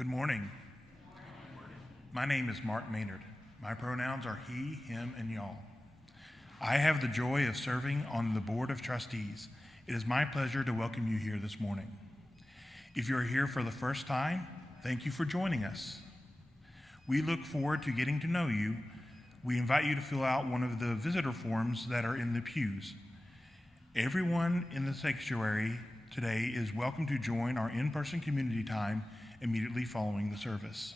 Good morning. My name is Mark Maynard. My pronouns are he, him, and y'all. I have the joy of serving on the Board of Trustees. It is my pleasure to welcome you here this morning. If you're here for the first time, thank you for joining us. We look forward to getting to know you. We invite you to fill out one of the visitor forms that are in the pews. Everyone in the sanctuary today is welcome to join our in-person community time immediately following the service.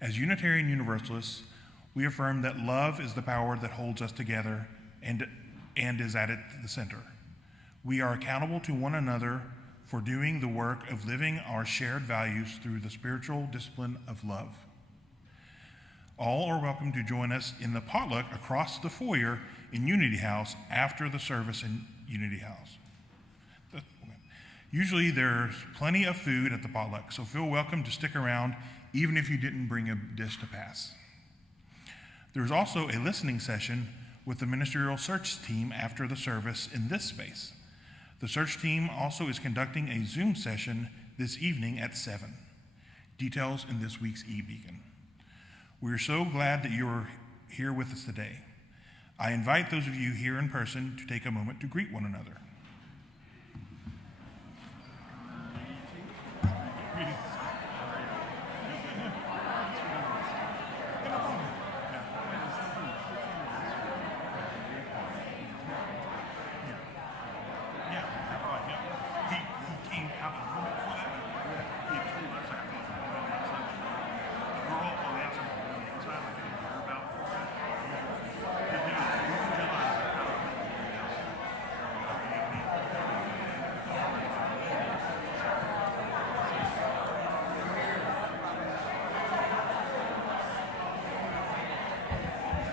As Unitarian Universalists, we affirm that love is the power that holds us together and is at the center. We are accountable to one another for doing the work of living our shared values through the spiritual discipline of love. All are welcome to join us in the potluck across the foyer in Unity House after the service in Unity House. Usually there's plenty of food at the potluck, so feel welcome to stick around even if you didn't bring a dish to pass. There's also a listening session with the ministerial search team after the service in this space. The search team also is conducting a Zoom session this evening at 7. Details in this week's e-beacon. We are so glad that you're here with us today. I invite those of you here in person to take a moment to greet one another.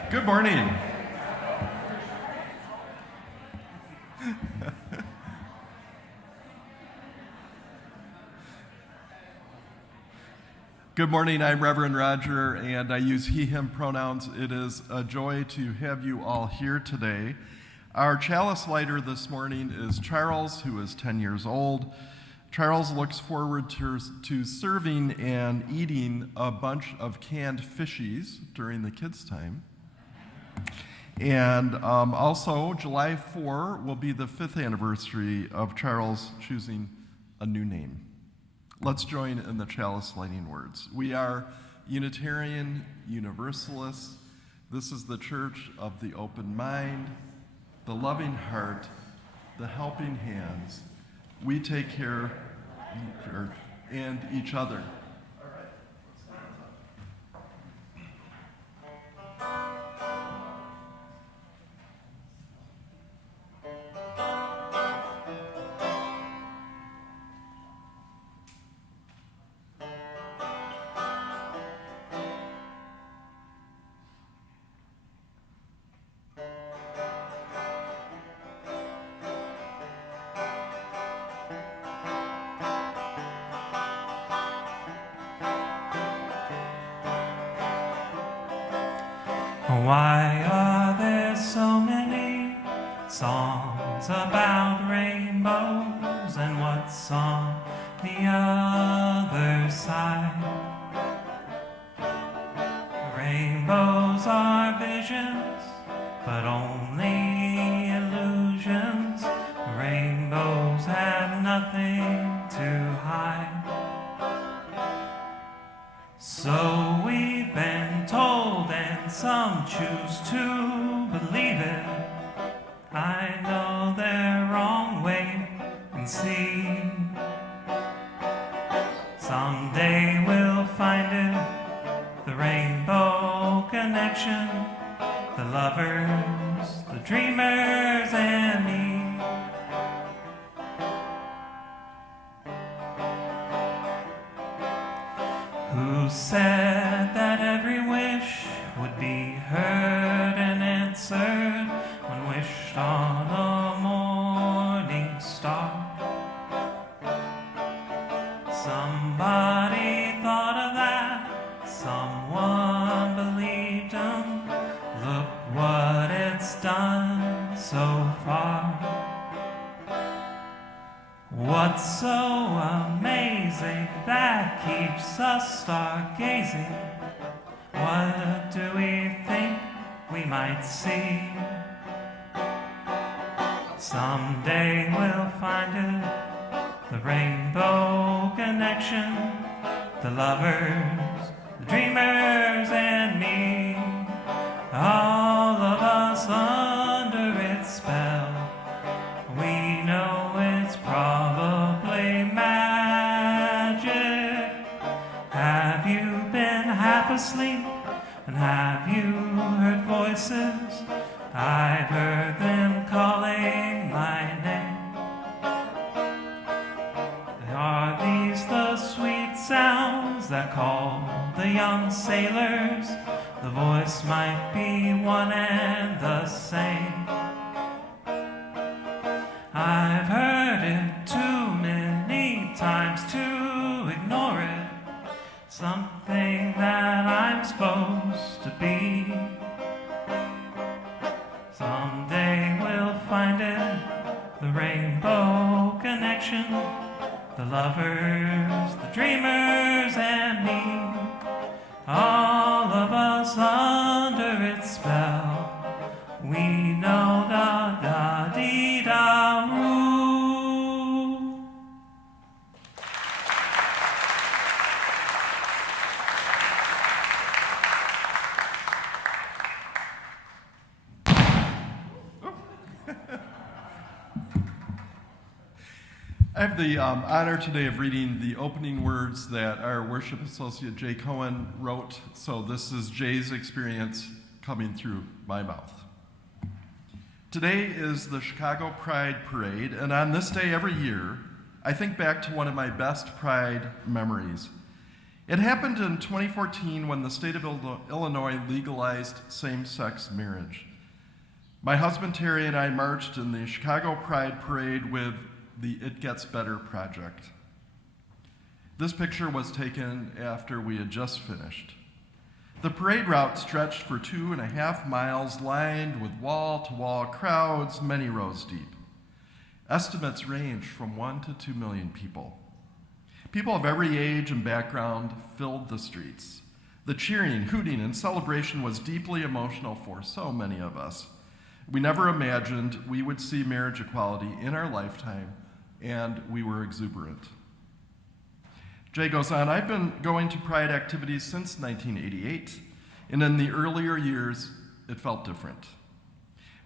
Good morning. Good morning, I'm Reverend Roger, and I use he, him pronouns. It is a joy to have you all here today. Our chalice lighter this morning is Charles, who is 10 years old. Charles looks forward to serving and eating a bunch of canned fishies during the kids' time. And also, July 4 will be the 5th anniversary of Charles choosing a new name. Let's join in the chalice lighting words. We are Unitarian Universalists. This is the church of the open mind, the loving heart, the helping hands. We take care of the church and each other. Why are there so many songs about rainbows, and what's on the other side? Rainbows are visions, but only illusions. Rainbows have nothing to hide. So we've been told, and some choose to believe it. I know they're wrong, wait and see. Someday we'll find it, the rainbow connection, the lovers, the dreamers, and me. Who said that every wish would be heard and answered when wished on a morning star? Somebody thought of that, someone believed him. Look what it's done so far. What's so amazing? that keeps us stargazing. What do we think we might see? Someday we'll find it, the rainbow connection, the lovers, the dreamers, and me, all of us under its spell. We know it's probably magic. Have you been half asleep, and have you heard voices? I've heard them calling my name. Are these the sweet sounds that call the young sailors? The voice might be one and the same. I've heard it too many times to ignore it. Something that I'm supposed to be. Someday we'll find it, the rainbow connection, the lovers, the dreamers, and me, all of us under its spell. We know da da dee da roo. I have the honor today of reading the opening words that our worship associate Jay Cohen wrote. So this is Jay's experience coming through my mouth. Today is the Chicago Pride Parade, and on this day every year, I think back to one of my best Pride memories. It happened in 2014 when the state of Illinois legalized same-sex marriage. My husband Terry and I marched in the Chicago Pride Parade with the It Gets Better project. This picture was taken after we had just finished. The parade route stretched for 2.5 miles, lined with wall-to-wall crowds, many rows deep. Estimates range from 1 to 2 million people. People of every age and background filled the streets. The cheering, hooting, and celebration was deeply emotional for so many of us. We never imagined we would see marriage equality in our lifetime, and we were exuberant. Jay goes on, I've been going to Pride activities since 1988, and in the earlier years, it felt different.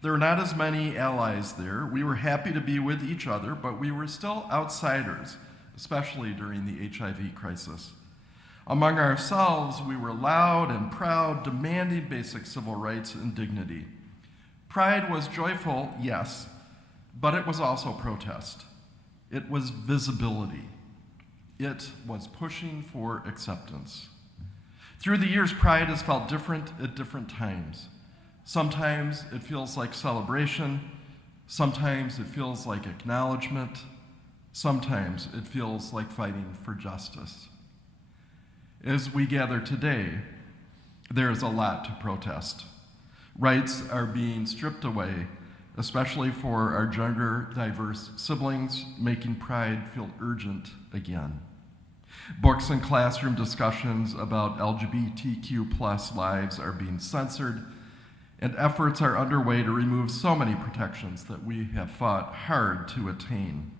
There were not as many allies there. We were happy to be with each other, but we were still outsiders, especially during the HIV crisis. Among ourselves, we were loud and proud, demanding basic civil rights and dignity. Pride was joyful, yes, but it was also protest. It was visibility. It was pushing for acceptance. Through the years, Pride has felt different at different times. Sometimes it feels like celebration. Sometimes it feels like acknowledgement. Sometimes it feels like fighting for justice. As we gather today, there is a lot to protest. Rights are being stripped away, especially for our gender-diverse siblings, making Pride feel urgent again. Books and classroom discussions about LGBTQ+ lives are being censored, and efforts are underway to remove so many protections that we have fought hard to attain.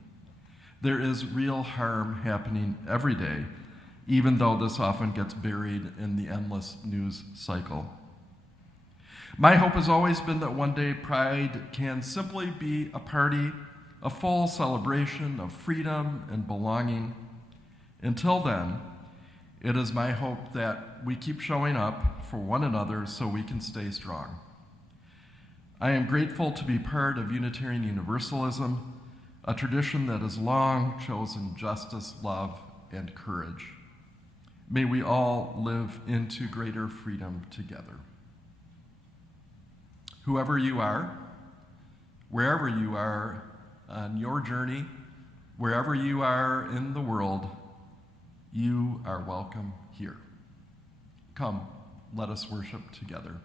There is real harm happening every day, even though this often gets buried in the endless news cycle. My hope has always been that one day Pride can simply be a party, a full celebration of freedom and belonging. Until then, it is my hope that we keep showing up for one another so we can stay strong. I am grateful to be part of Unitarian Universalism, a tradition that has long chosen justice, love, and courage. May we all live into greater freedom together. Whoever you are, wherever you are on your journey, wherever you are in the world, you are welcome here. Come, let us worship together.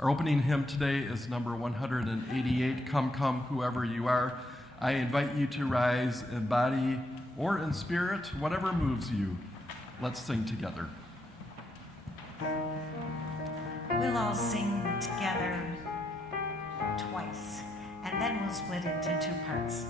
Our opening hymn today is number 188, Come, Come, Whoever You Are. I invite you to rise in body or in spirit, whatever moves you. Let's sing together. We'll all sing together twice, and then we'll split it into two parts.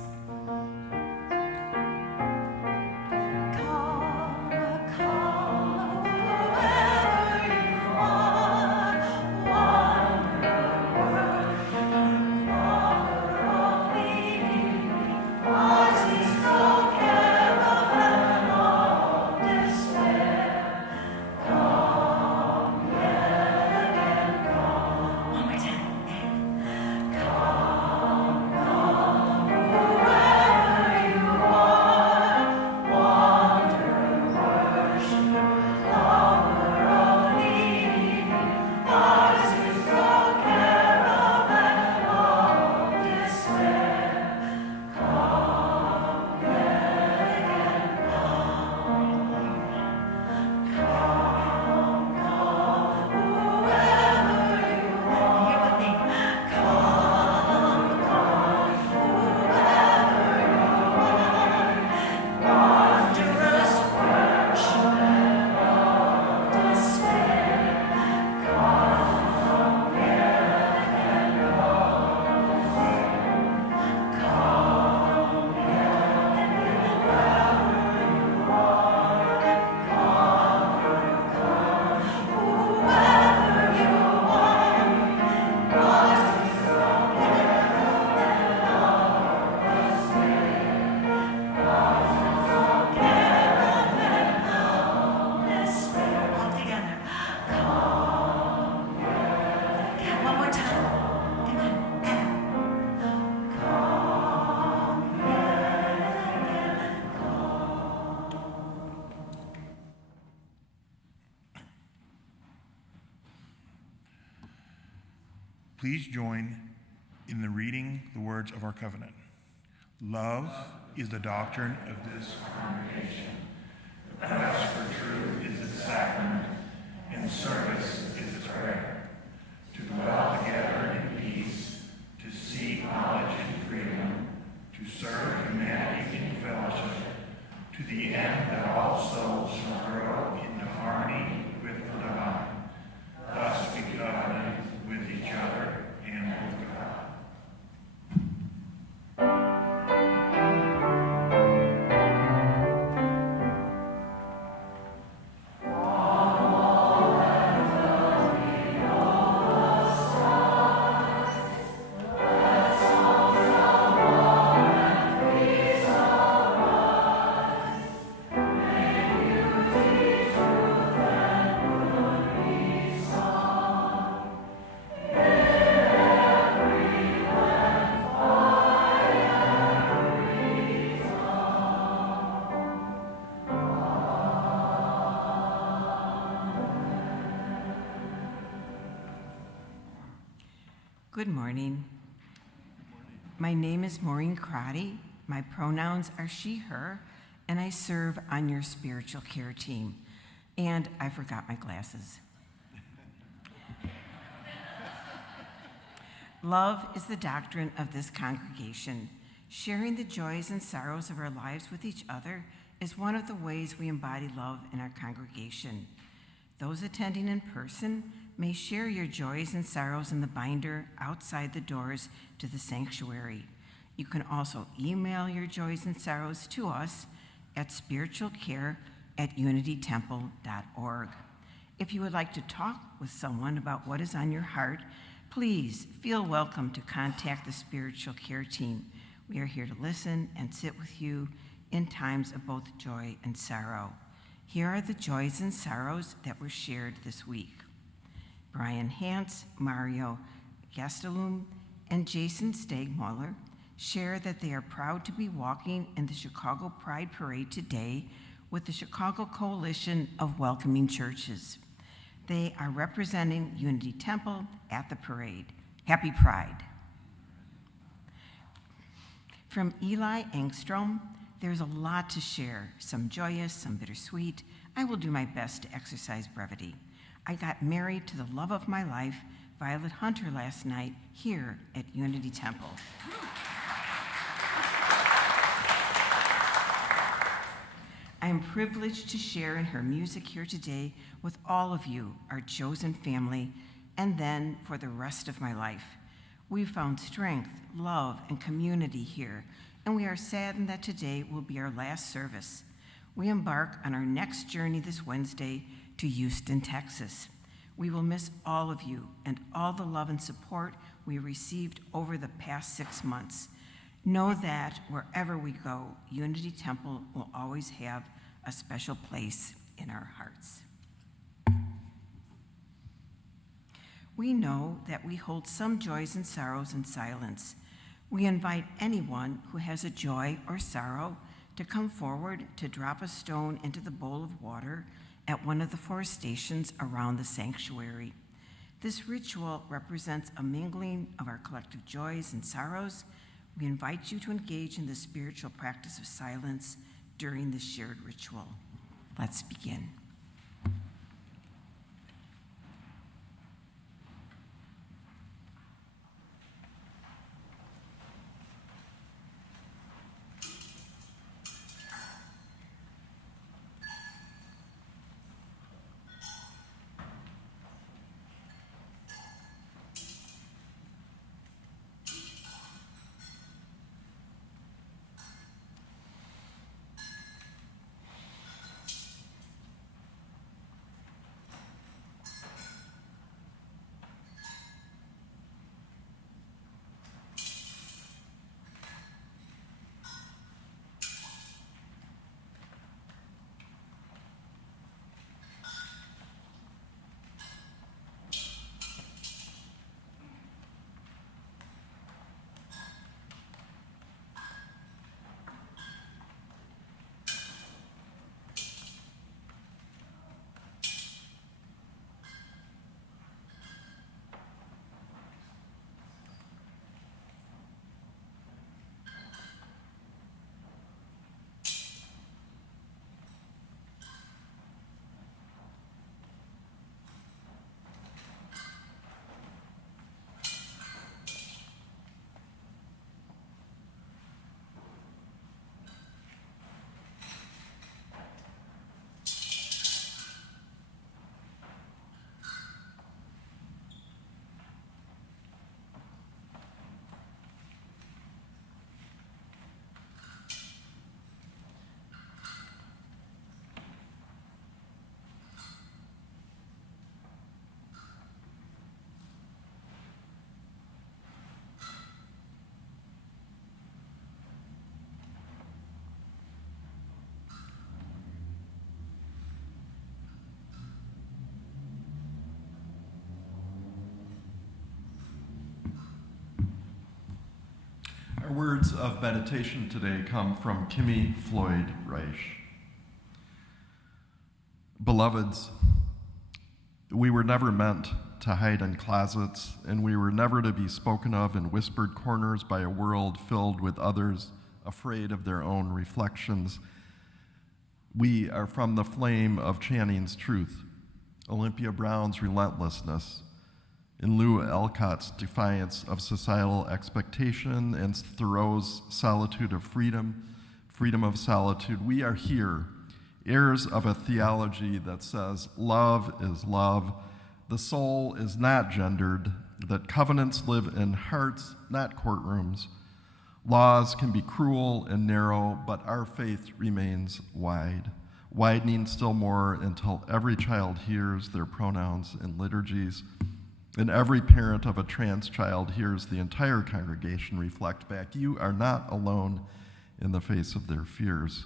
Please join in the reading the words of our covenant. Love is the doctrine of this congregation. The quest for truth is its sacrament, and service is its prayer. To dwell together in peace, to seek knowledge and freedom, to serve humanity in fellowship, to the end that all souls shall grow into harmony with the divine. Thus we covenant with each other and with God. Good morning. My name is Maureen Crotty. My pronouns are she, her, and I serve on your spiritual care team. And I forgot my glasses. Love is the doctrine of this congregation. Sharing the joys and sorrows of our lives with each other is one of the ways we embody love in our congregation. Those attending in person may share your joys and sorrows in the binder outside the doors to the sanctuary. You can also email your joys and sorrows to us at spiritualcare@unitytemple.org. If you would like to talk with someone about what is on your heart, please feel welcome to contact the spiritual care team. We are here to listen and sit with you in times of both joy and sorrow. Here are the joys and sorrows that were shared this week. Brian Hantz, Mario Gastelum, and Jason Stegmuller share that they are proud to be walking in the Chicago Pride Parade today with the Chicago Coalition of Welcoming Churches. They are representing Unity Temple at the parade. Happy Pride. From Eli Engstrom, there's a lot to share, some joyous, some bittersweet. I will do my best to exercise brevity. I got married to the love of my life, Violet Hunter, last night here at Unity Temple. I am privileged to share in her music here today with all of you, our chosen family, and then for the rest of my life. We found strength, love, and community here, and we are saddened that today will be our last service. We embark on our next journey this Wednesday to Houston, Texas. We will miss all of you and all the love and support we received over the past 6 months. Know that wherever we go, Unity Temple will always have a special place in our hearts. We know that we hold some joys and sorrows in silence. We invite anyone who has a joy or sorrow to come forward to drop a stone into the bowl of water at one of the 4 stations around the sanctuary. This ritual represents a mingling of our collective joys and sorrows. We invite you to engage in the spiritual practice of silence during this shared ritual. Let's begin. Our words of meditation today come from Kimmy Floyd Reich. Beloveds, we were never meant to hide in closets, and we were never to be spoken of in whispered corners by a world filled with others afraid of their own reflections. We are from the flame of Channing's truth, Olympia Brown's relentlessness, in Lou Alcott's defiance of societal expectation, and Thoreau's solitude of freedom, freedom of solitude. We are here, heirs of a theology that says love is love, the soul is not gendered, that covenants live in hearts, not courtrooms. Laws can be cruel and narrow, but our faith remains wide, widening still more until every child hears their pronouns in liturgies, and every parent of a trans child hears the entire congregation reflect back, you are not alone in the face of their fears.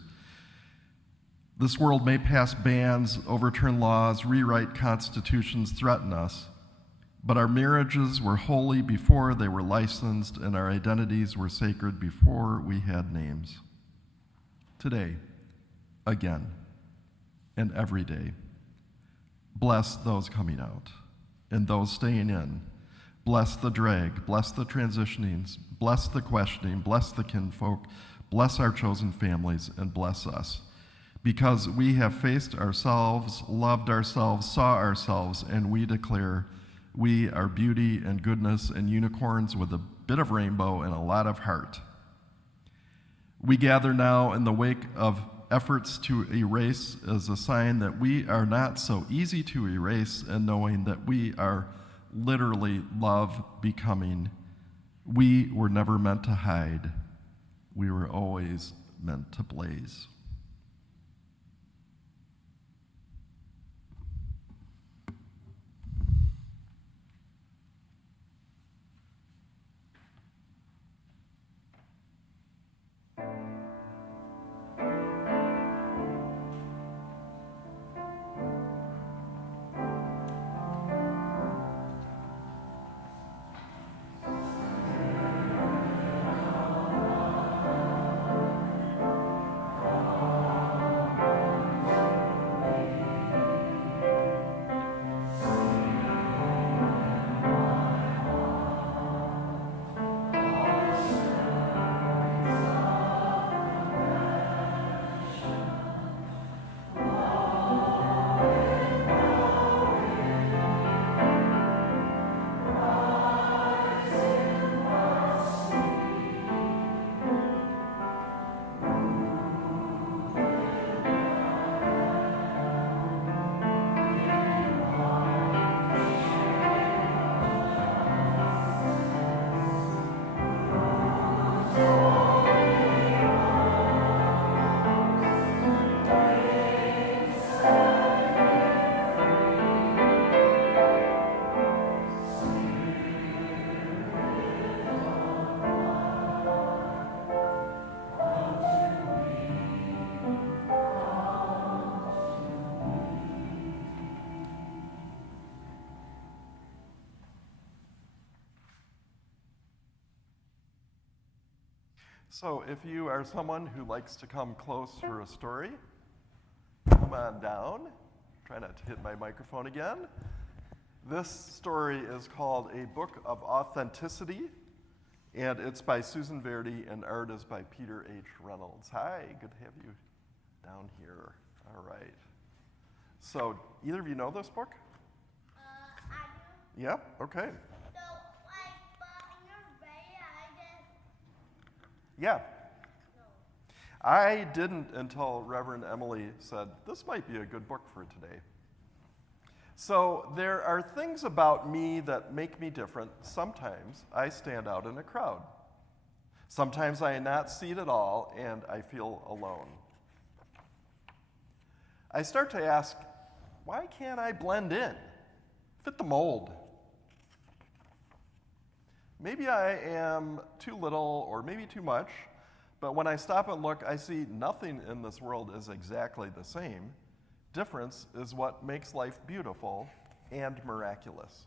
This world may pass bans, overturn laws, rewrite constitutions, threaten us, but our marriages were holy before they were licensed, and our identities were sacred before we had names. Today, again, and every day, bless those coming out and those staying in. Bless the drag, bless the transitionings, bless the questioning, bless the kinfolk, bless our chosen families, and bless us. Because we have faced ourselves, loved ourselves, saw ourselves, and we declare we are beauty and goodness and unicorns with a bit of rainbow and a lot of heart. We gather now in the wake of efforts to erase is a sign that we are not so easy to erase, and knowing that we are literally love becoming. We were never meant to hide. We were always meant to blaze. So if you are someone who likes to come close for a story, come on down. Try not to hit my microphone again. This story is called A Book of Authenticity, and it's by Susan Verdi, and art is by Peter H. Reynolds. Hi, good to have you down here. All right. So either of you know this book? I do. Yeah, okay. So, but when you're ready, I just... Yeah. I didn't until Reverend Emily said, this might be a good book for today. So there are things about me that make me different. Sometimes I stand out in a crowd. Sometimes I am not seen at all, and I feel alone. I start to ask, why can't I blend in, fit the mold? Maybe I am too little or maybe too much, but when I stop and look, I see nothing in this world is exactly the same. Difference is what makes life beautiful and miraculous.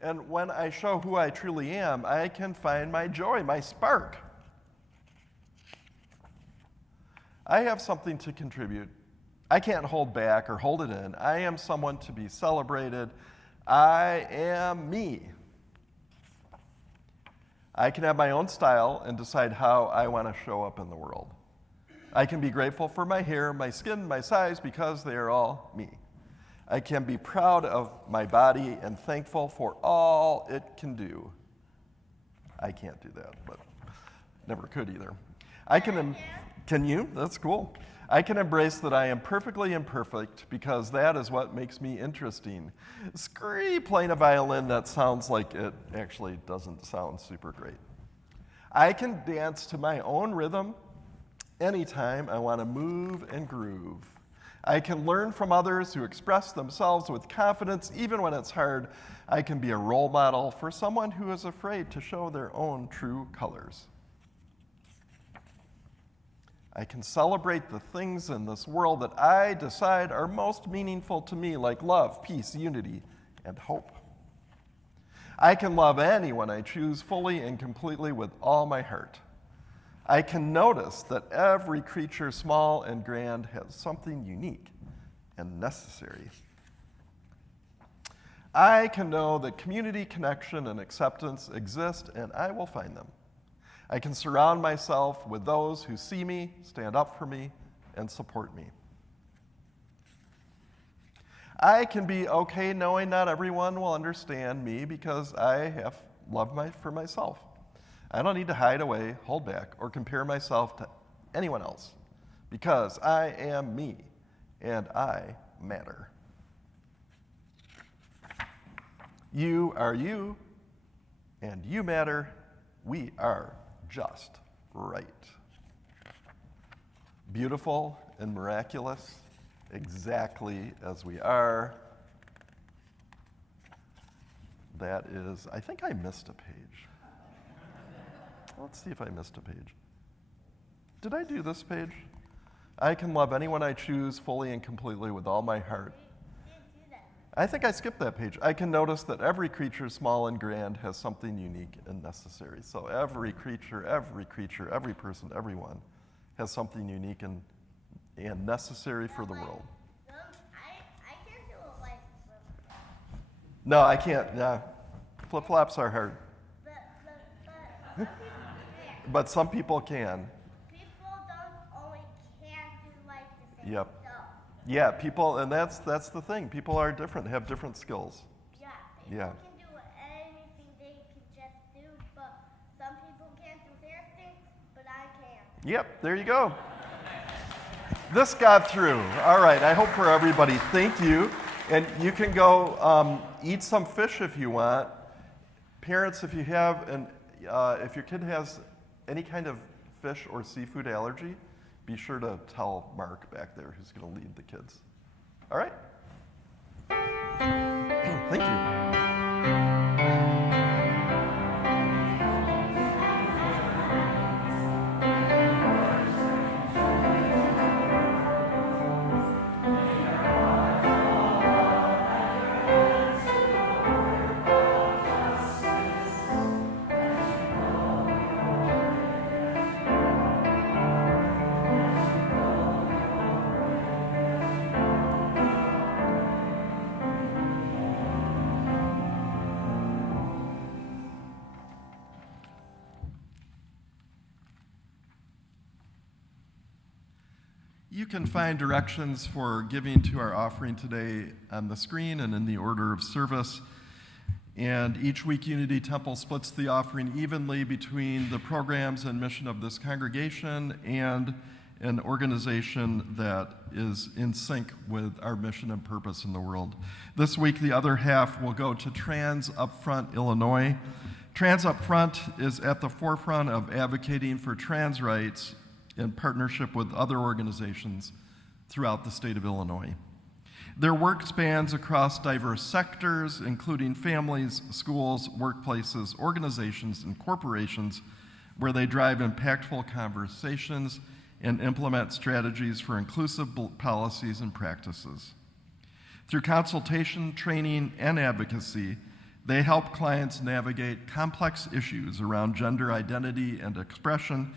And when I show who I truly am, I can find my joy, my spark. I have something to contribute. I can't hold back or hold it in. I am someone to be celebrated. I am me. I can have my own style and decide how I want to show up in the world. I can be grateful for my hair, my skin, my size, because they are all me. I can be proud of my body and thankful for all it can do. I can't do that, but never could either. Can you? That's cool. I can embrace that I am perfectly imperfect because that is what makes me interesting. Scree playing a violin that sounds like it actually doesn't sound super great. I can dance to my own rhythm anytime I want to move and groove. I can learn from others who express themselves with confidence even when it's hard. I can be a role model for someone who is afraid to show their own true colors. I can celebrate the things in this world that I decide are most meaningful to me, like love, peace, unity, and hope. I can love anyone I choose fully and completely with all my heart. I can notice that every creature, small and grand, has something unique and necessary. I can know that community, connection, and acceptance exist, and I will find them. I can surround myself with those who see me, stand up for me, and support me. I can be okay knowing not everyone will understand me because I have love for myself. I don't need to hide away, hold back, or compare myself to anyone else because I am me and I matter. You are you and you matter. We are just right. Beautiful and miraculous, exactly as we are. That is, I think I missed a page. Let's see if I missed a page. Did I do this page? I can love anyone I choose fully and completely with all my heart. I think I skipped that page. I can notice that every creature, small and grand, has something unique and necessary. So every creature, every person, everyone has something unique and necessary for the world. I can't do it like flip-flops. No, I can't. Yeah. Flip-flops are hard. But some But some people people can. can. People don't only can't do like the same Yep. stuff. Yeah, people, and that's the thing. People are different, have different skills. Yeah. Yeah. People can do anything they can just do, but some people can't do their thing, but I can. Yep, there you go. This got through. All right, I hope for everybody, thank you. And you can go eat some fish if you want. Parents, if you have, if your kid has any kind of fish or seafood allergy, be sure to tell Mark back there who's going to lead the kids. All right? Thank you. You can find directions for giving to our offering today on the screen and in the order of service. And each week, Unity Temple splits the offering evenly between the programs and mission of this congregation and an organization that is in sync with our mission and purpose in the world. This week, the other half will go to Trans Upfront, Illinois. Trans Upfront is at the forefront of advocating for trans rights in partnership with other organizations throughout the state of Illinois. Their work spans across diverse sectors, including families, schools, workplaces, organizations, and corporations, where they drive impactful conversations and implement strategies for inclusive policies and practices. Through consultation, training, and advocacy, they help clients navigate complex issues around gender identity and expression,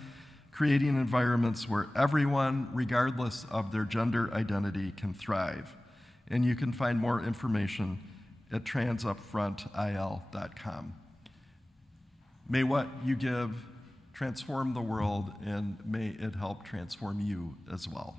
creating environments where everyone, regardless of their gender identity, can thrive. And you can find more information at transupfrontil.com. May what you give transform the world, and may it help transform you as well.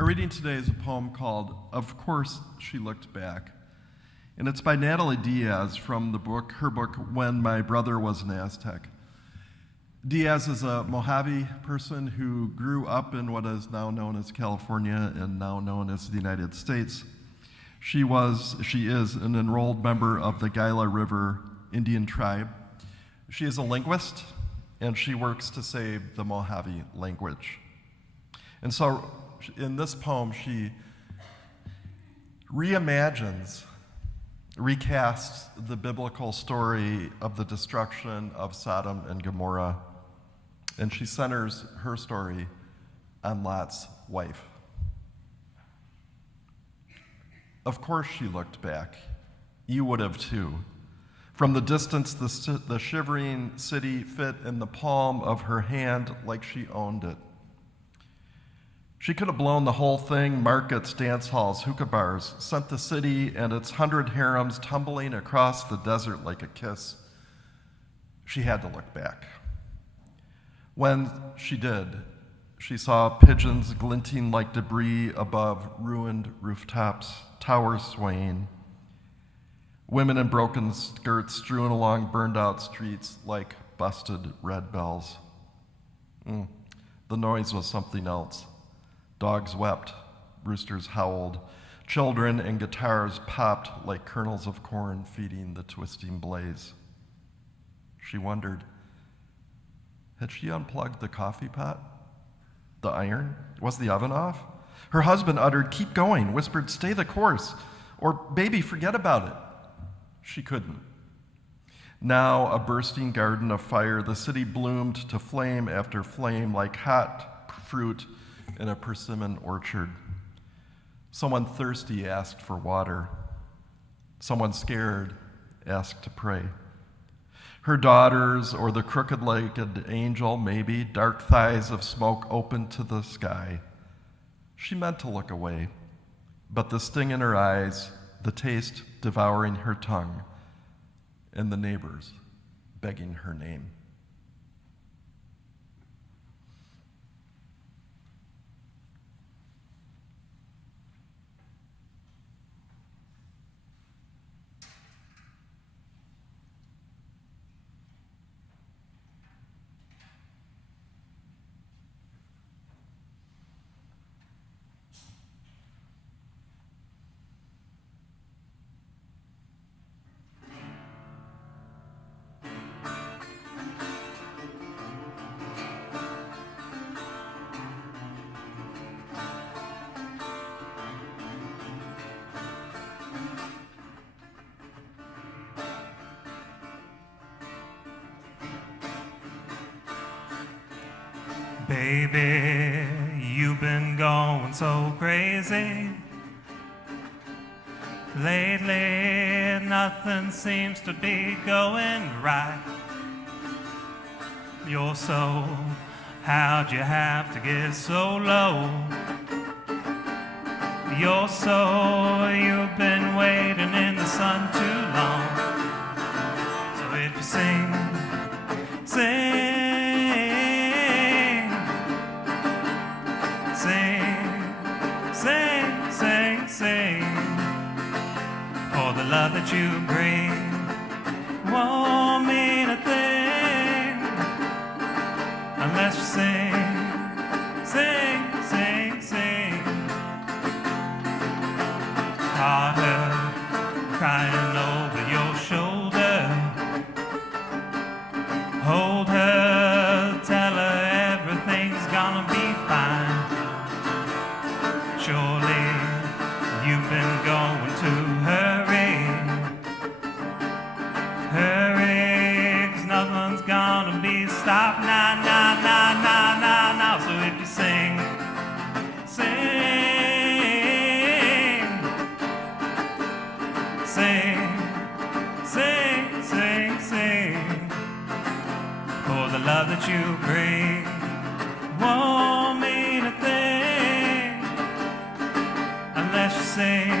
Our reading today is a poem called Of Course She Looked Back. And it's by Natalie Diaz from her book, When My Brother Was an Aztec. Diaz is a Mojave person who grew up in what is now known as California and now known as the United States. She is an enrolled member of the Gila River Indian tribe. She is a linguist, and she works to save the Mojave language. And so in this poem, she recasts the biblical story of the destruction of Sodom and Gomorrah, and she centers her story on Lot's wife. Of course she looked back. You would have too. From the distance, the shivering city fit in the palm of her hand like she owned it. She could have blown the whole thing, markets, dance halls, hookah bars, sent the city and its 100 harems tumbling across the desert like a kiss. She had to look back. When she did, she saw pigeons glinting like debris above ruined rooftops, towers swaying, women in broken skirts strewn along burned out streets like busted red bells. The noise was something else. Dogs wept, roosters howled, children and guitars popped like kernels of corn feeding the twisting blaze. She wondered, had she unplugged the coffee pot? The iron? Was the oven off? Her husband uttered, "Keep going," whispered, "Stay the course," or "Baby, forget about it." She couldn't. Now, a bursting garden of fire, the city bloomed to flame after flame like hot fruit in a persimmon orchard. Someone thirsty asked for water. Someone scared asked to pray. Her daughters, or the crooked-legged angel, maybe, dark thighs of smoke opened to the sky. She meant to look away, but the sting in her eyes, the taste devouring her tongue, and the neighbors begging her name. Baby, you've been going so crazy. Lately, nothing seems to be going right. You're so, how'd you have to get so low? You're so, you've been waiting in the sun too long. So if you sing, sing, for the love that you bring won't mean a thing unless you sing. Caught her crying over your shoulder. Hold her, tell her everything's gonna be fine. Surely you've been going to hurry, 'cause nothing's gonna be stopped now. So if you sing, for the love that you bring won't mean a thing unless you sing.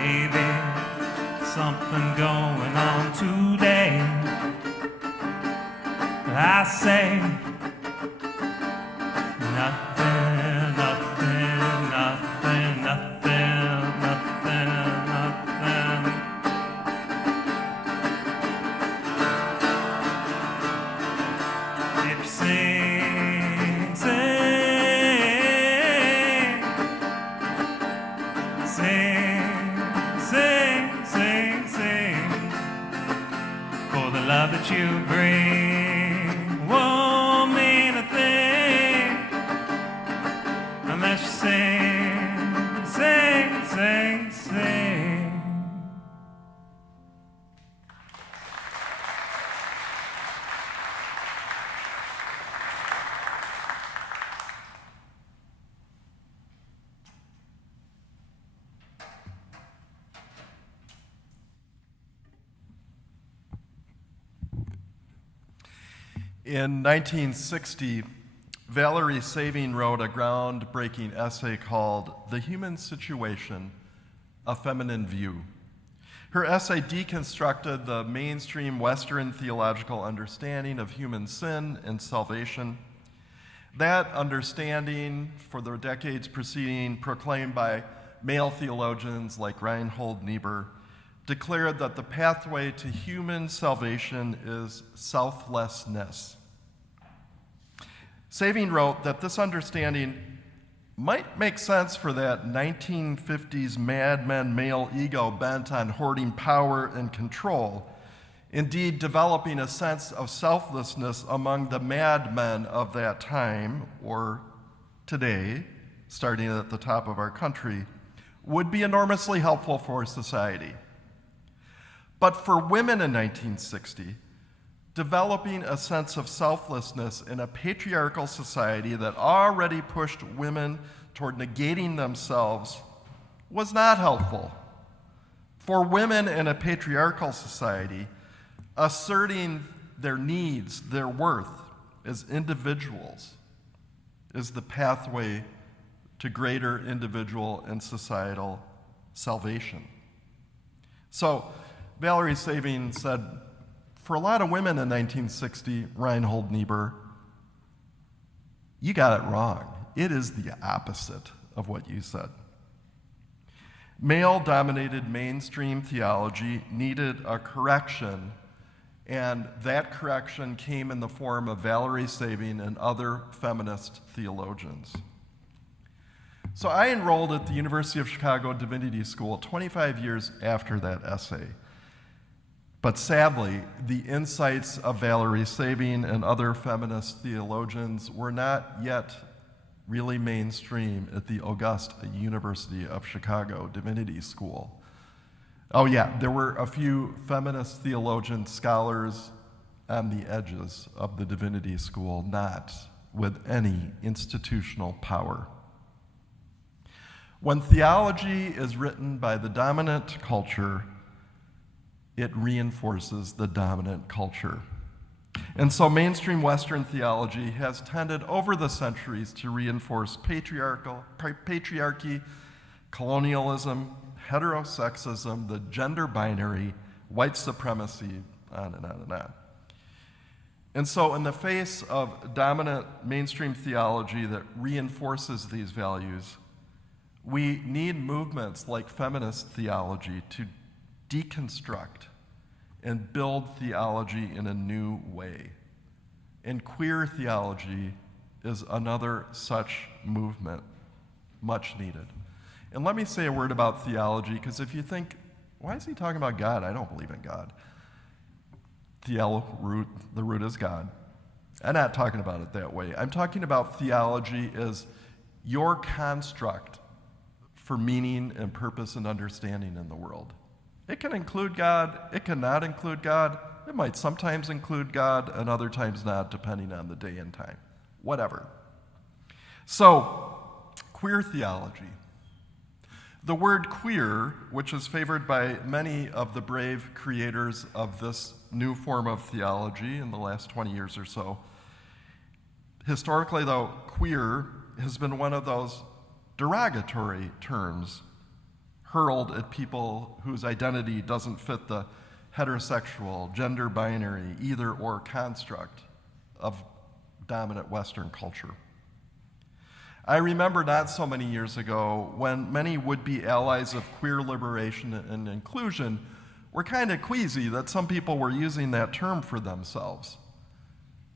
maybe something going on today. I say nothing, nothing, nothing, nothing, nothing, nothing. If you sing, sing, sing, sing, for the love that you bring won't mean a thing unless you sing, sing. In 1960, Valerie Saving wrote a groundbreaking essay called The Human Situation, A Feminine View. Her essay deconstructed the mainstream Western theological understanding of human sin and salvation. That understanding, for the decades preceding, proclaimed by male theologians like Reinhold Niebuhr, declared that the pathway to human salvation is selflessness. Saving wrote that this understanding might make sense for that 1950s Mad Men male ego bent on hoarding power and control, indeed developing a sense of selflessness among the mad men of that time, or today, starting at the top of our country, would be enormously helpful for society. But for women in 1960, developing a sense of selflessness in a patriarchal society that already pushed women toward negating themselves was not helpful. For women in a patriarchal society, asserting their needs, their worth as individuals is the pathway to greater individual and societal salvation. So, Valerie Saving said, for a lot of women in 1960, Reinhold Niebuhr, you got it wrong. It is the opposite of what you said. Male-dominated mainstream theology needed a correction, and that correction came in the form of Valerie Saving and other feminist theologians. So I enrolled at the University of Chicago Divinity School 25 years after that essay. But sadly, the insights of Valerie Saving and other feminist theologians were not yet really mainstream at the august University of Chicago Divinity School. Oh yeah, there were a few feminist theologian scholars on the edges of the Divinity School, not with any institutional power. When theology is written by the dominant culture, it reinforces the dominant culture. And so mainstream Western theology has tended over the centuries to reinforce patriarchy, colonialism, heterosexism, the gender binary, white supremacy, on and on and on. And so in the face of dominant mainstream theology that reinforces these values, we need movements like feminist theology to deconstruct and build theology in a new way. And queer theology is another such movement, much needed. And let me say a word about theology, because if you think, why is he talking about God? I don't believe in God. The root is God. I'm not talking about it that way. I'm talking about theology as your construct for meaning and purpose and understanding in the world. It can include God, it cannot include God, it might sometimes include God and other times not, depending on the day and time. Whatever. So, queer theology. The word queer, which is favored by many of the brave creators of this new form of theology in the last 20 years or so, historically though, queer has been one of those derogatory terms hurled at people whose identity doesn't fit the heterosexual, gender binary, either or construct of dominant Western culture. I remember not so many years ago when many would-be allies of queer liberation and inclusion were kind of queasy that some people were using that term for themselves.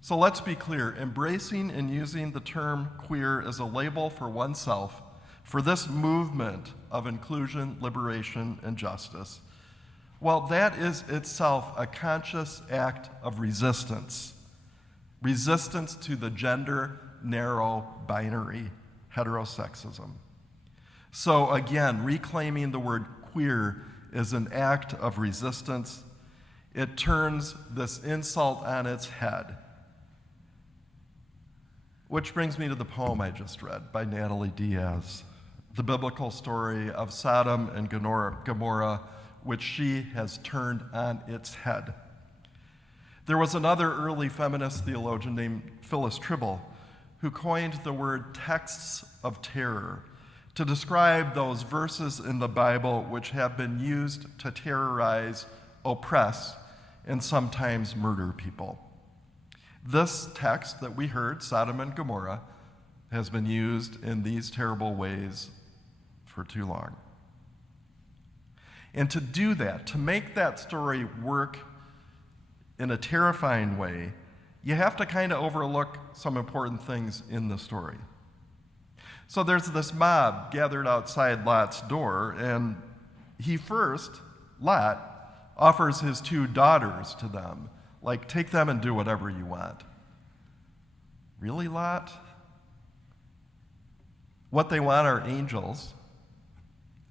So let's be clear, embracing and using the term queer as a label for oneself for this movement of inclusion, liberation, and justice, well, that is itself a conscious act of resistance. Resistance to the gender narrow binary, heterosexism. So again, reclaiming the word queer is an act of resistance. It turns this insult on its head. Which brings me to the poem I just read by Natalie Diaz, the biblical story of Sodom and Gomorrah, which she has turned on its head. There was another early feminist theologian named Phyllis Tribble who coined the word texts of terror to describe those verses in the Bible which have been used to terrorize, oppress, and sometimes murder people. This text that we heard, Sodom and Gomorrah, has been used in these terrible ways for too long. And to do that, to make that story work in a terrifying way, you have to kind of overlook some important things in the story. So there's this mob gathered outside Lot's door, and Lot, offers his 2 daughters to them. Like, take them and do whatever you want. Really, Lot? What they want are angels.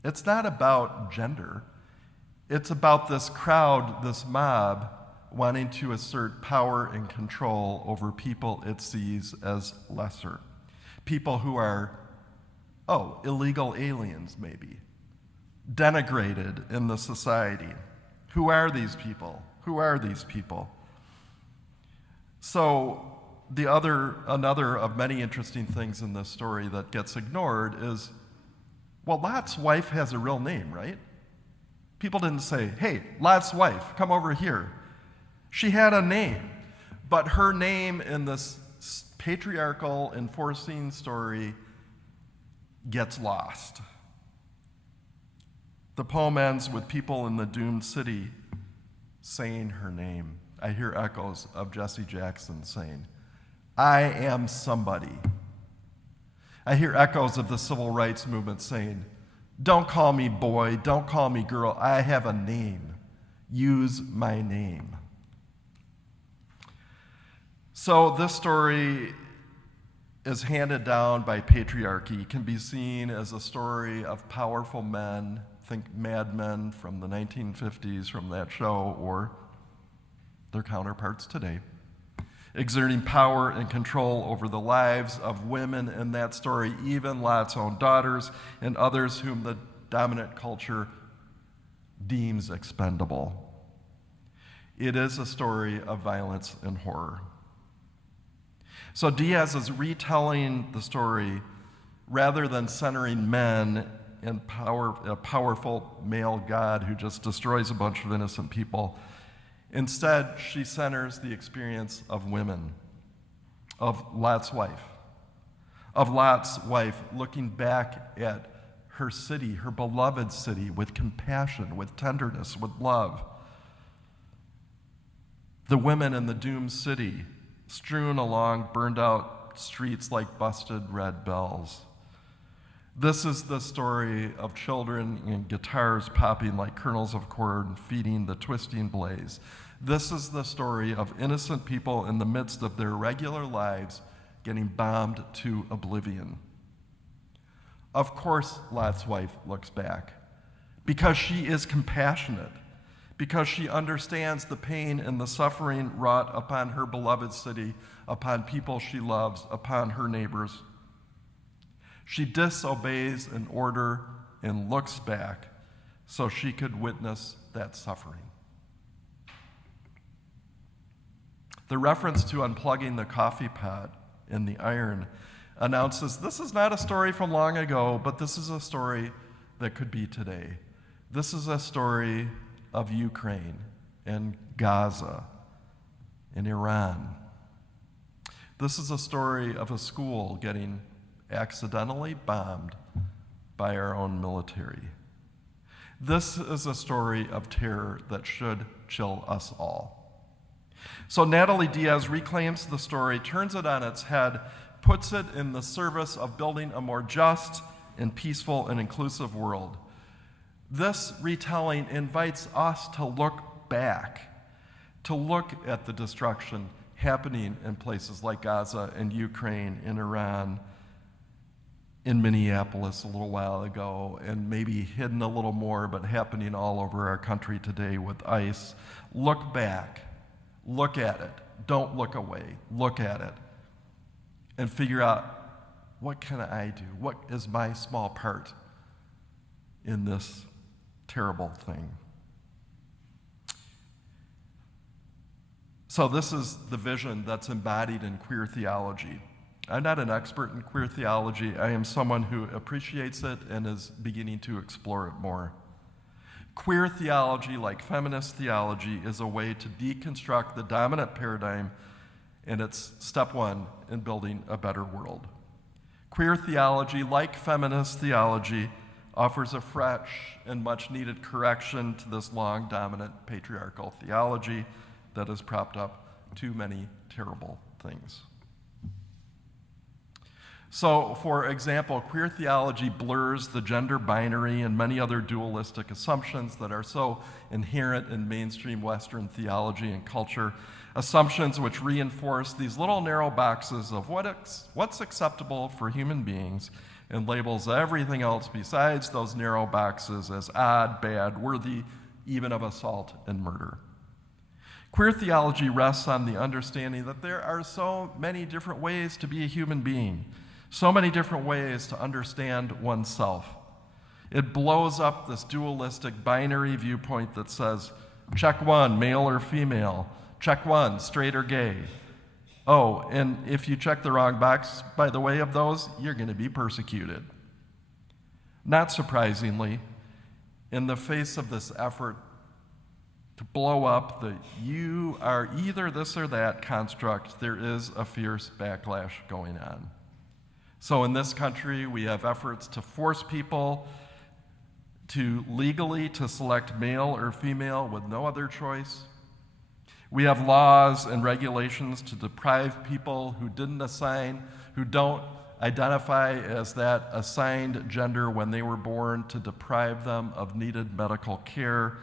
It's not about gender. It's about this crowd, this mob, wanting to assert power and control over people it sees as lesser. People who are, illegal aliens, maybe. Denigrated in the society. Who are these people? Who are these people? So another of many interesting things in this story that gets ignored is, well, Lot's wife has a real name, right? People didn't say, hey, Lot's wife, come over here. She had a name, but her name in this patriarchal enforcing story gets lost. The poem ends with people in the doomed city saying her name. I hear echoes of Jesse Jackson saying, I am somebody. I hear echoes of the civil rights movement saying, don't call me boy, don't call me girl, I have a name. Use my name. So this story is handed down by patriarchy, can be seen as a story of powerful men, think Mad Men from the 1950s from that show, or their counterparts today, exerting power and control over the lives of women in that story, even Lot's own daughters and others whom the dominant culture deems expendable. It is a story of violence and horror. So Diaz is retelling the story rather than centering men in a powerful male God who just destroys a bunch of innocent people. Instead, she centers the experience of women, of Lot's wife looking back at her city, her beloved city, with compassion, with tenderness, with love. The women in the doomed city, strewn along burned out streets like busted red bells. This is the story of children and guitars popping like kernels of corn, feeding the twisting blaze. This is the story of innocent people in the midst of their regular lives getting bombed to oblivion. Of course, Lot's wife looks back because she is compassionate, because she understands the pain and the suffering wrought upon her beloved city, upon people she loves, upon her neighbors. She disobeys an order and looks back so she could witness that suffering. The reference to unplugging the coffee pot in the iron announces this is not a story from long ago, but this is a story that could be today. This is a story of Ukraine and Gaza and Iran. This is a story of a school getting accidentally bombed by our own military. This is a story of terror that should chill us all. So Natalie Diaz reclaims the story, turns it on its head, puts it in the service of building a more just and peaceful and inclusive world. This retelling invites us to look back, to look at the destruction happening in places like Gaza and Ukraine and Iran, in Minneapolis a little while ago, and maybe hidden a little more, but happening all over our country today with ICE. Look back, look at it. Don't look away, look at it, and figure out, what can I do? What is my small part in this terrible thing? So this is the vision that's embodied in queer theology. I'm not an expert in queer theology. I am someone who appreciates it and is beginning to explore it more. Queer theology, like feminist theology, is a way to deconstruct the dominant paradigm, and it's step one in building a better world. Queer theology, like feminist theology, offers a fresh and much-needed correction to this long dominant patriarchal theology that has propped up too many terrible things. So, for example, queer theology blurs the gender binary and many other dualistic assumptions that are so inherent in mainstream Western theology and culture, assumptions which reinforce these little narrow boxes of what's acceptable for human beings and labels everything else besides those narrow boxes as odd, bad, worthy even of assault and murder. Queer theology rests on the understanding that there are so many different ways to be a human being, so many different ways to understand oneself. It blows up this dualistic binary viewpoint that says, check one, male or female, check one, straight or gay. Oh, and if you check the wrong box, by the way of those, you're going to be persecuted. Not surprisingly, in the face of this effort to blow up the you are either this or that construct, there is a fierce backlash going on. So in this country, we have efforts to force people to legally to select male or female with no other choice. We have laws and regulations to deprive people who don't identify as that assigned gender when they were born, to deprive them of needed medical care.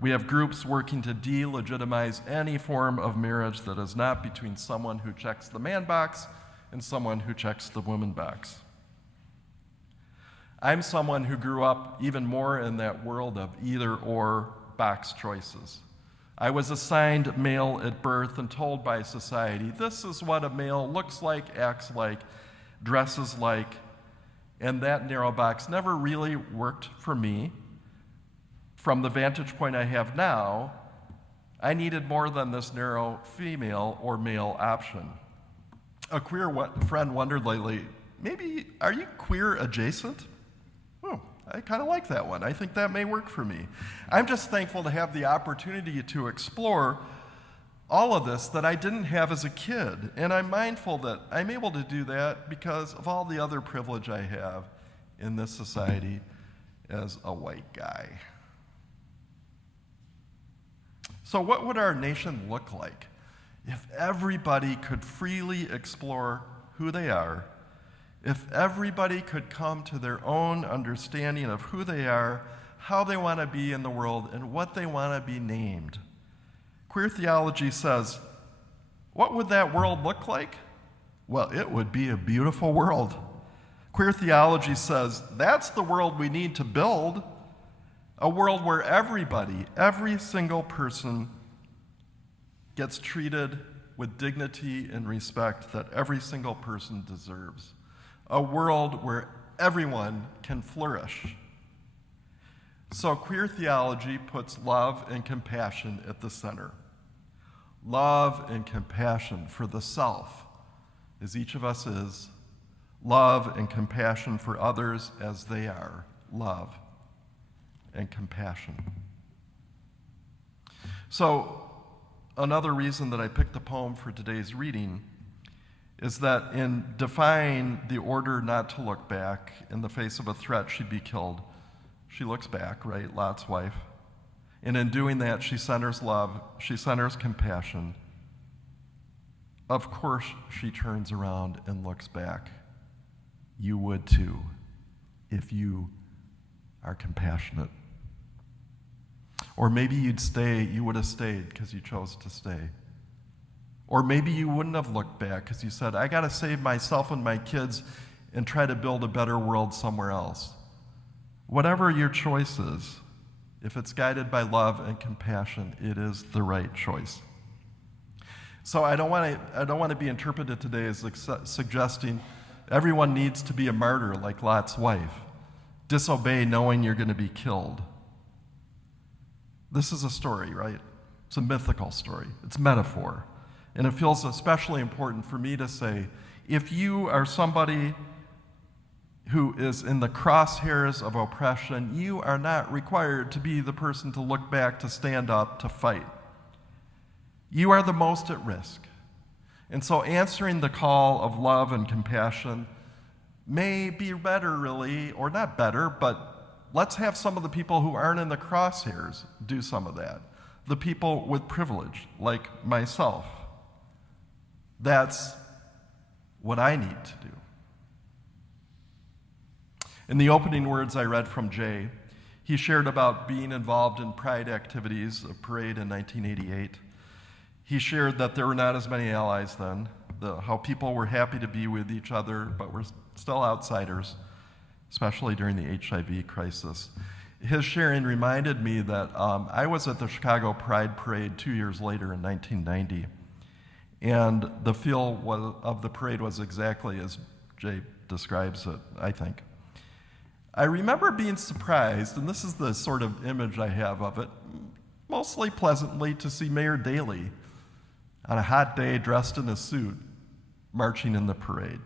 We have groups working to delegitimize any form of marriage that is not between someone who checks the man box and someone who checks the woman box. I'm someone who grew up even more in that world of either or box choices. I was assigned male at birth and told by society, this is what a male looks like, acts like, dresses like, and that narrow box never really worked for me. From the vantage point I have now, I needed more than this narrow female or male option. A queer friend wondered lately, maybe, are you queer adjacent? Oh, I kind of like that one. I think that may work for me. I'm just thankful to have the opportunity to explore all of this that I didn't have as a kid. And I'm mindful that I'm able to do that because of all the other privilege I have in this society as a white guy. So what would our nation look like if everybody could freely explore who they are, if everybody could come to their own understanding of who they are, how they want to be in the world, and what they want to be named? Queer theology says, what would that world look like? Well, it would be a beautiful world. Queer theology says, that's the world we need to build, a world where everybody, every single person, gets treated with dignity and respect that every single person deserves. A world where everyone can flourish. So queer theology puts love and compassion at the center. Love and compassion for the self, as each of us is. Love and compassion for others as they are. Love and compassion. So, another reason that I picked the poem for today's reading is that in defying the order not to look back in the face of a threat she'd be killed, she looks back, right? Lot's wife. And in doing that, she centers love, she centers compassion. Of course, she turns around and looks back. You would too, if you are compassionate. Or maybe you would have stayed because you chose to stay. Or maybe you wouldn't have looked back because you said, I got to save myself and my kids and try to build a better world somewhere else. Whatever your choice is, if it's guided by love and compassion, it is the right choice. So I don't want to be interpreted today as suggesting everyone needs to be a martyr like Lot's wife. Disobey knowing you're going to be killed. This is a story, right? It's a mythical story. It's metaphor. And it feels especially important for me to say, if you are somebody who is in the crosshairs of oppression, you are not required to be the person to look back, to stand up, to fight. You are the most at risk. And so answering the call of love and compassion may be better, really, or not better, but let's have some of the people who aren't in the crosshairs do some of that. The people with privilege, like myself. That's what I need to do. In the opening words I read from Jay, he shared about being involved in pride activities, a parade in 1988. He shared that there were not as many allies then, how people were happy to be with each other, but were still outsiders, especially during the HIV crisis. His sharing reminded me that I was at the Chicago Pride Parade 2 years later in 1990, and the feel of the parade was exactly as Jay describes it, I think. I remember being surprised, and this is the sort of image I have of it, mostly pleasantly, to see Mayor Daley on a hot day dressed in a suit marching in the parade.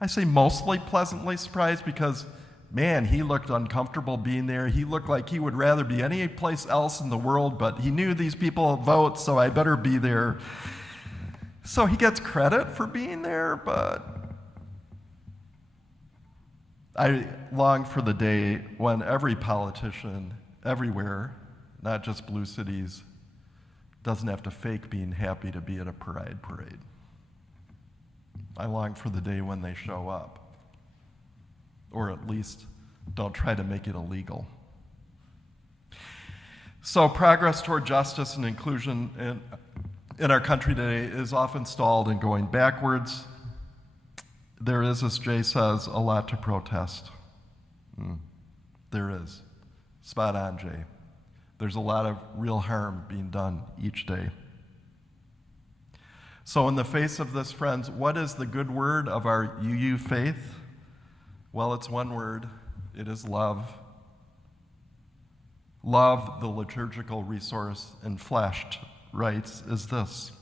I say mostly pleasantly surprised because, man, he looked uncomfortable being there. He looked like he would rather be any place else in the world, but he knew these people vote, so I better be there. So he gets credit for being there, but I long for the day when every politician everywhere, not just blue cities, doesn't have to fake being happy to be at a parade. I long for the day when they show up, or at least don't try to make it illegal. So progress toward justice and inclusion in our country today is often stalled and going backwards. There is, as Jay says, a lot to protest. There is. Spot on, Jay. There's a lot of real harm being done each day. So in the face of this, friends, what is the good word of our UU faith? Well, it's one word. It is love. Love, the liturgical resource in fleshed, writes, is this.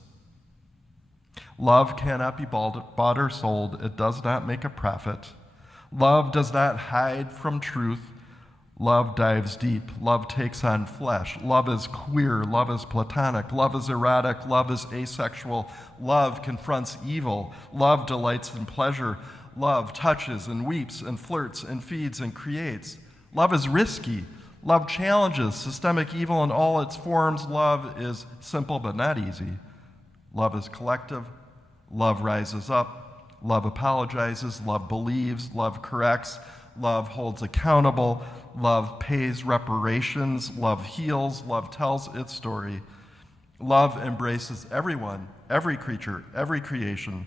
Love cannot be bought or sold. It does not make a profit. Love does not hide from truth. Love dives deep. Love takes on flesh. Love is queer. Love is platonic. Love is erotic. Love is asexual. Love confronts evil. Love delights in pleasure. Love touches and weeps and flirts and feeds and creates. Love is risky. Love challenges systemic evil in all its forms. Love is simple but not easy. Love is collective. Love rises up. Love apologizes. Love believes. Love corrects. Love holds accountable. Love pays reparations. Love heals. Love tells its story. Love embraces everyone, every creature, every creation.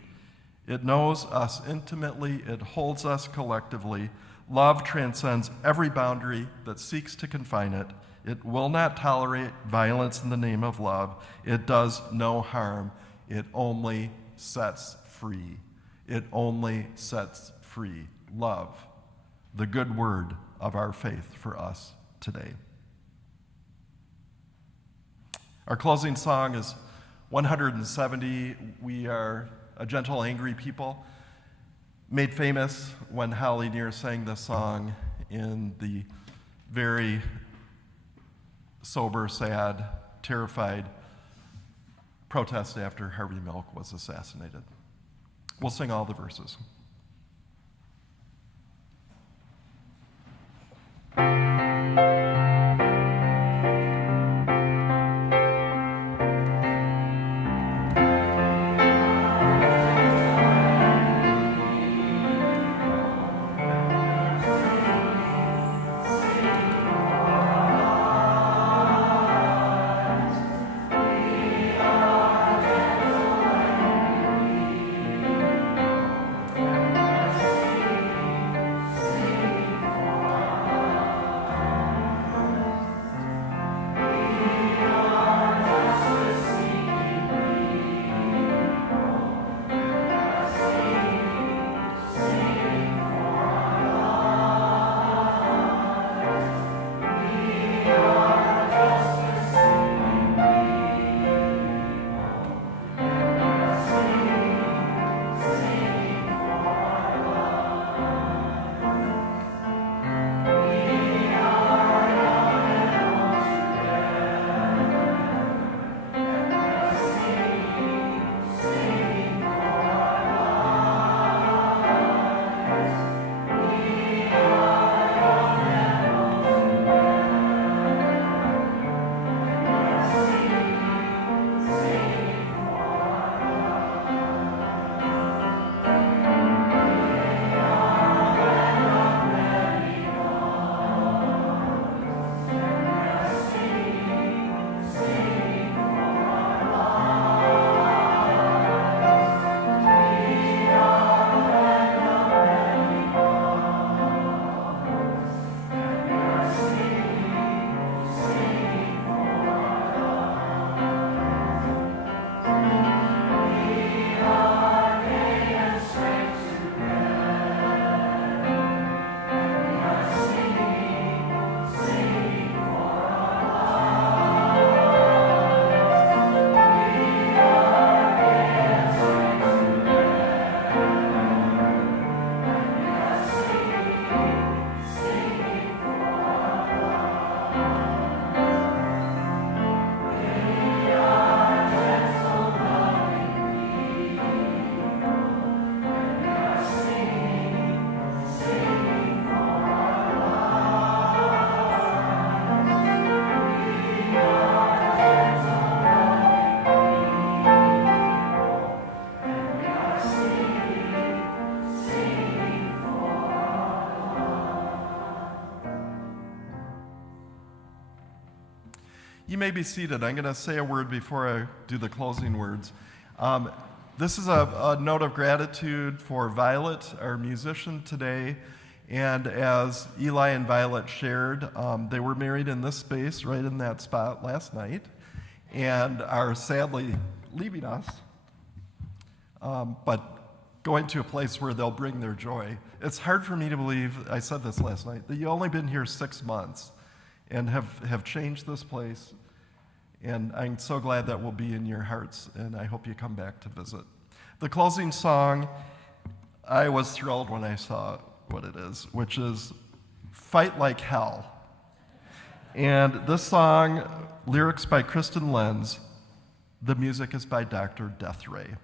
It knows us intimately. It holds us collectively. Love transcends every boundary that seeks to confine it. It will not tolerate violence in the name of love. It does no harm. It only sets free. It only sets free. Love, the good word of our faith for us today. Our closing song is 170. We are a gentle, angry people, made famous when Holly Near sang this song in the very sober, sad, terrified protest after Harvey Milk was assassinated. We'll sing all the verses. You may be seated. I'm going to say a word before I do the closing words. This is a note of gratitude for Violet, our musician today. And as Eli and Violet shared, they were married in this space, right in that spot last night, and are sadly leaving us, but going to a place where they'll bring their joy. It's hard for me to believe, I said this last night, that you've only been here 6 months and have changed this place. And I'm so glad that will be in your hearts, and I hope you come back to visit. The closing song, I was thrilled when I saw what it is, which is Fight Like Hell. And this song, lyrics by Kristen Lenz, the music is by Dr. Death Ray.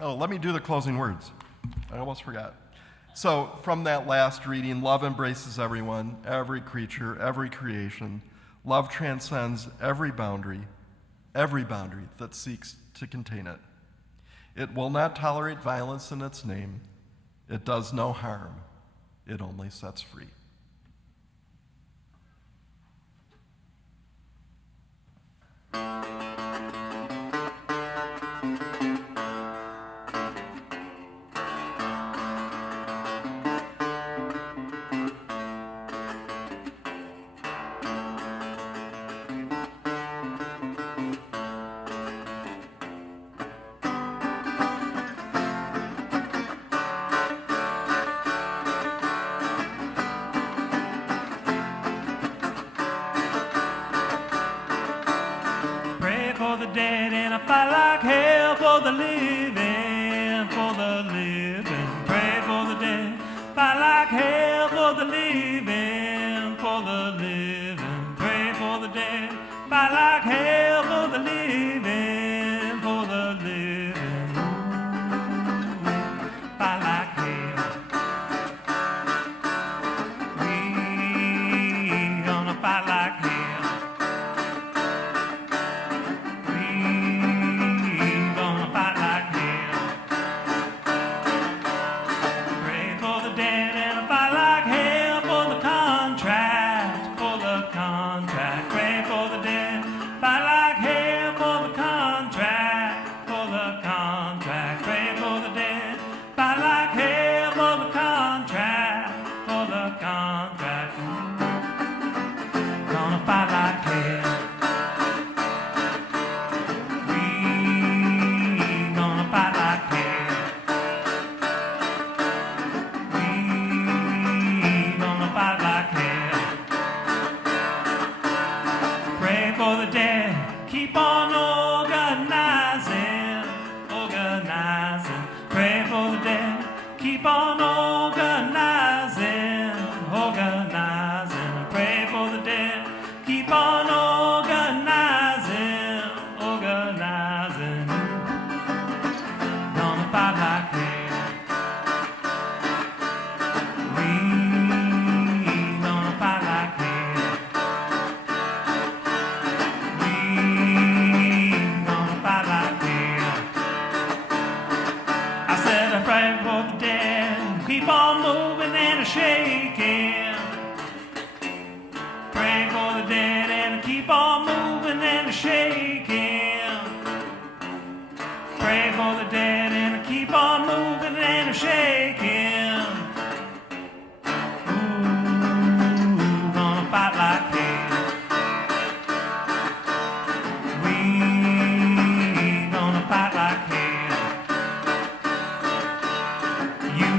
Oh, let me do the closing words. I almost forgot. So from that last reading, love embraces everyone, every creature, every creation. Love transcends every boundary that seeks to contain it. It will not tolerate violence in its name. It does no harm. It only sets free. For the dead and I fight like hell for the living, for the living. Pray for the dead, fight like living, for the living. Pray for the dead, fight like hell for the living, for the living. Fight like hell. We gonna fight like hell. We gonna fight like hell. Pray for the dead and fight like hell for the contract, for the contract. Pray for the dead, fight like hell for the contract, for the contract. Pray for the dead, fight like hell for the contract, for the contract. Gonna fight like hell. We gonna fight like hell. We gonna fight like hell. Pray for the dead, keep on organizing, organizing. Pray for the dead, keep on organizing, organizing. Pray for the dead, keep on organizing, organizing. Gonna fight like hell. We gonna fight like hell. We gonna fight like hell. I said I pray for the dead, keep on moving and shaking. Pray for the dead and keep on moving and shaking. Pray for the dead and keep on moving and shaking. Ooh, gonna fight like hell. We gonna fight like hell. You